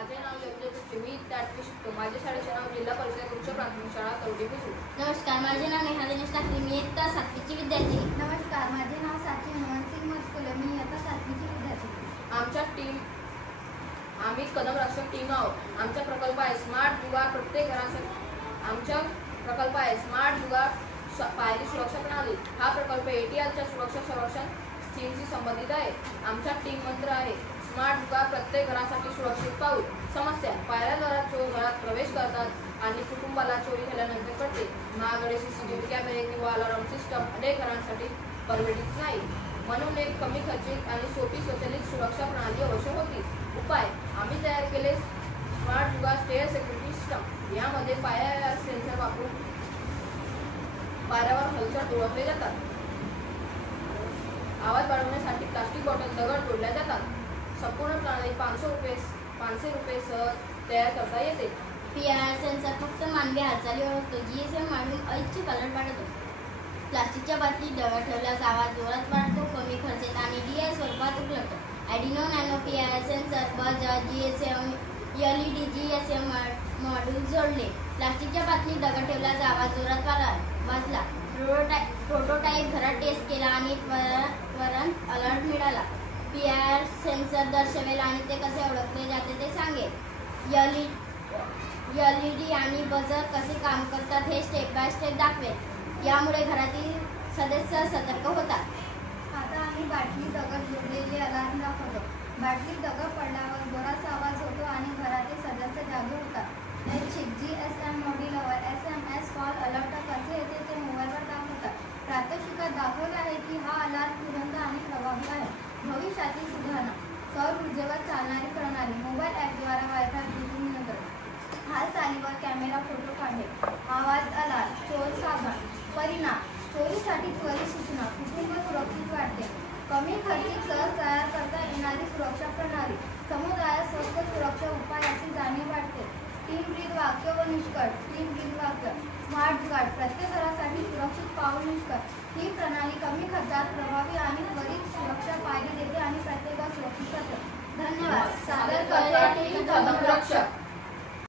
माझे नाव योग्य मी त्यात शिकतो। माझ्या शाळेचे नाव जिल्हा परिषद उच्च प्राथमिक शाळा कवडी बुजुर्ग। नमस्कार, माझे नाव नेहा दिनेश टाकले, मी इयत्ता 7वीची विद्यार्थी। नमस्कार, माझे नाव साक्षी हनुमंतसिंग मस्कुले, मी इयत्ता 7वीची विद्यार्थी। आम्ही कदम रक्षक टीम आहोत। आमचा प्रकल्प आहे स्मार्ट जुगार प्रत्येक घरासाठी। आमचा प्रकल्प आहे स्मार्ट जुगार पायाची सुरक्षा प्रणाली। हा प्रकल्प एटीआरच्या सुरक्षा संरक्षण स्कीमशी संबंधित आहे। आमचा टीम मंत्र आहे स्मार्ट जुगार प्रत्येक घरासाठी सुरक्षित पाऊल। समस्या, पायऱ्याद्वारे चोर घरात प्रवेश करतात आणि कुटुंबाला चोरी झाल्यानंतर कळते। महागडे सीसीटीव्ही कॅमेरे किंवा अलार्म सिस्टम अनेक घरांसाठी परवडत नाही, म्हणून एक कमी खर्चिक आणि सोपी स्वचालित सुरक्षा प्रणाली आवश्यक होती। उपाय, आम्ही तयार केले स्मार्ट जुगार स्टेअर सिक्युरिटी सिस्टम। यामध्ये पाया सेन्सर वापरून पायऱ्यावर हलचल ओळखले जातात। आवाज वाढवण्यासाठी प्लास्टिक बॉटल दगड जोडल्या जातात। संपूर्ण प्रणाली 500 रुपये सह तयार करता येते। पीआर सेन्सर फक्त मानवी हालचाली ओळखतो, जीएसएम मांडून ऐच्छिक अलर्ट पाठवतो। प्लास्टिकच्या बाटलीत दगड ठेवल्यास आवाज जोरात वाढतो, कमी खर्चात आणि डीआय स्वरूपात उपलब्ध। Arduino nano PR sensor Bajaj GSM LED GSM module जोडले। प्लास्टिकच्या बाटलीत दगड ठेवल्यास आवाज जोरात वाजला। प्रोटोटाइप घरात टेस्ट केला आणि त्वरित अलर्ट मिळाला। पीआर सेन्सर दर्शवेल आणि ते कसे ओळखले जाते ते सांगेल। एलईडी आणि बजर कसे काम करतात हे स्टेप बाय स्टेप दाखवेल। यामुळे घरातील सदस्य सतर्क होतात। आता आम्ही बाटली दगड जोडलेले अलार्म दाखवतो। बाटलीत दगड पडल्यावर बराच आवाज होतो आणि घरातील सदस्य जागे होतात। जीएसएम मॉड्यूलवर SMS कॉल अलर्ट कसे येते ते मोबाईलवर दाखवतात। प्रात्यक्षिकात दाखवले आहे की हा अलार्म तुरंत आणि प्रभावी आहे। भविष्यातील सुधारणा, सौर ऊर्जेवर चालणारी प्रणाली, मोबाईल ॲपद्वारे वायफाय ब्लूटूथ नियंत्रण, हालचालीवर कॅमेरा फोटो काढेल। आवाज अलार्म, चोर सावधान। परिणाम, चोरीसाठी त्वरित सूचना, कुटुंब सुरक्षित वाटते। कमी खर्चिक सहज तयार करता येणारी सुरक्षा प्रणाली, समुदायात स्वस्त सुरक्षा उपायाची जाणीव वाटते। टीम ब्रीद वाक्य व निष्कर्ष। टीम ब्रीद वाक्य, स्मार्ट जुगार प्रत्येक घरासाठी सुरक्षित पाऊल निष्कर्ष। ही प्रणाली कमी खर्चात प्रभावी आणि त्वरित सुरक्षा पाहिली देते आणि प्रत्येकाला सुरक्षित करते। धन्यवाद। सादर करते टीम कदम रक्षक।